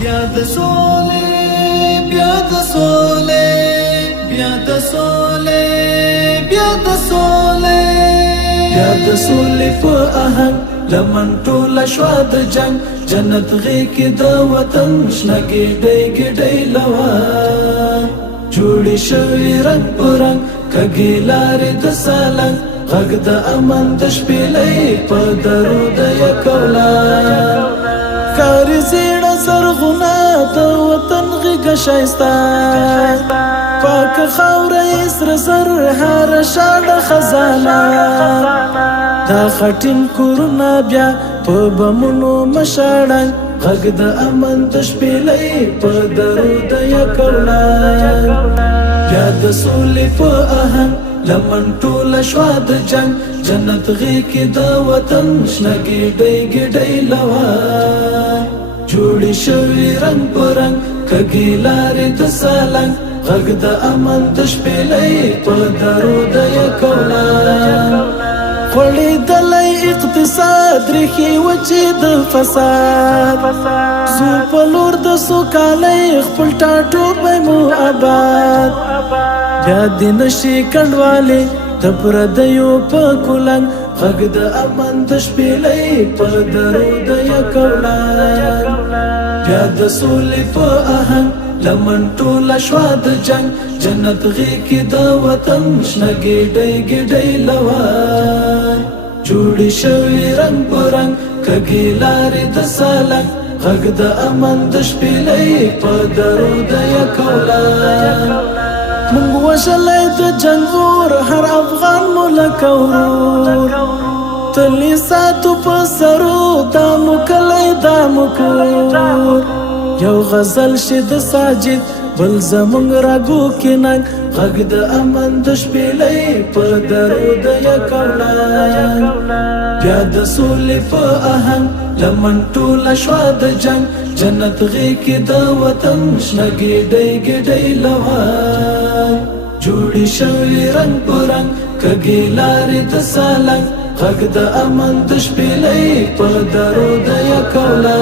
بیا د سولې بیا د سولې بیا د سولې بیا د سولې بیا د سولې په آهنګ لمن ټوله شوه د جنګ جنت غېږ کې د وطن شنه ګېډۍ ګېډۍ لوه جوړې شوې رنګ په رنګ کږې لارې د سالنګ غږ د امن د شپېلۍ په درو د یکولا ښکاري زیړه زرغونه د وطن غېږه ښایسته پاکه خاوره یې سره زر هره شاړه خزانه دا خټین کورونه بیا په بمونو مشاړنګ غږ د امن د شپېلۍ په درو د یکولا بیا د سولې په آهنګ لمن ټوله شوه د جنګ جنت غېږ کې د وطن شنه ګېډۍ ګېډۍ لوه جوړې شوې رنګ په رنګ کږې لارې د سالنګ غږ د امن د شپېلۍ په درو د یکولا خوړېدلی اقتصاد ریښې وچې د فساد زو په لور د سوکالۍ خپل ټاټوبی مو آباد بیا دې نشي کنډوالې د پردیو په کولنګ غږ د امن د شپېلۍ په درو د یکولا بیا د سولې په آهنګ لمن ټوله شوه د جنګ جنت غېږ کې د وطن شنه ګېډۍ ګېډۍ لوه جوړې شوې رنګ په رنګ کږې لارې د سالنګ غږ د امن د شپېلۍ په درو د یکولا مونږ وژلی د جنګ اور هر افغان مو لکه ورور تل یې ساتو په سرو دا مو کلی دا مو کور یو غزل شي د ساجد بل زمونږ راګو کې ننګ غږ د امن د شپېلۍ په درو د یکولا بیا د سولې په آهنګ لمن ټوله شوه د جنګ جنت غېږ کې د وطن شنه ګېډۍ ګېډۍ لوه جوړې شوې رنګ په رنګ کږې لارې د سالنګ غږ د امن د شپېلۍ په درو د یکولا